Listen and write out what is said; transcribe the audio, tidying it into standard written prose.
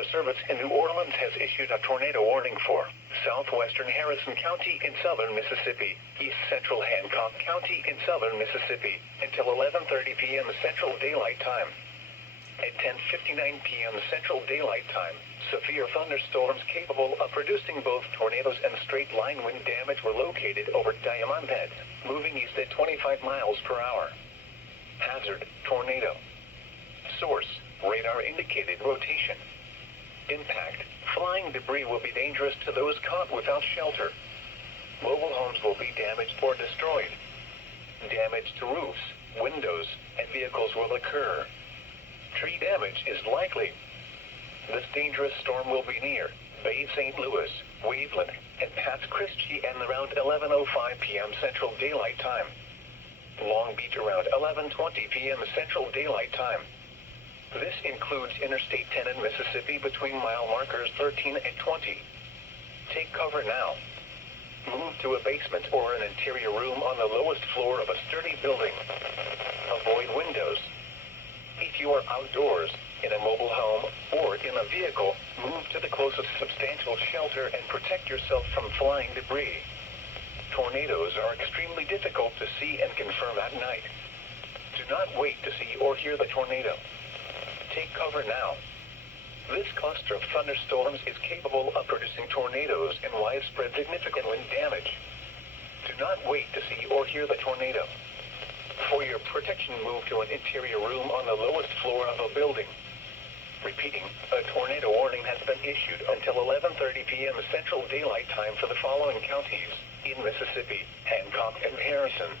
Weather Service in New Orleans has issued a tornado warning for southwestern Harrison County in southern Mississippi, east central Hancock County in southern Mississippi, until 11:30 p.m. Central Daylight Time. At 10:59 p.m. Central Daylight Time, severe thunderstorms capable of producing both tornadoes and straight-line wind damage were located over Diamond Head, moving east at 25 miles per hour. Hazard, tornado. Source, radar indicated rotation. Impact, flying debris will be dangerous to those caught without shelter. Mobile homes will be damaged or destroyed. Damage to roofs, windows, and vehicles will occur. Tree damage is likely. This dangerous storm will be near Bay St. Louis, Waveland, and Pass Christi and around 11:05 p.m. Central Daylight Time. Long Beach around 11:20 p.m. Central Daylight Time. This includes Interstate 10 in Mississippi between mile markers 13 and 20. Take cover now. Move to a basement or an interior room on the lowest floor of a sturdy building. Avoid windows. If you are outdoors, in a mobile home, or in a vehicle, move to the closest substantial shelter and protect yourself from flying debris. Tornadoes are extremely difficult to see and confirm at night. Do not wait to see or hear the tornado. Take cover now. This cluster of thunderstorms is capable of producing tornadoes and widespread significant wind damage. Do not wait to see or hear the tornado. For your protection, move to an interior room on the lowest floor of a building. Repeating, a tornado warning has been issued until 11:30 p.m. Central Daylight Time for the following counties in Mississippi: Hancock and Harrison.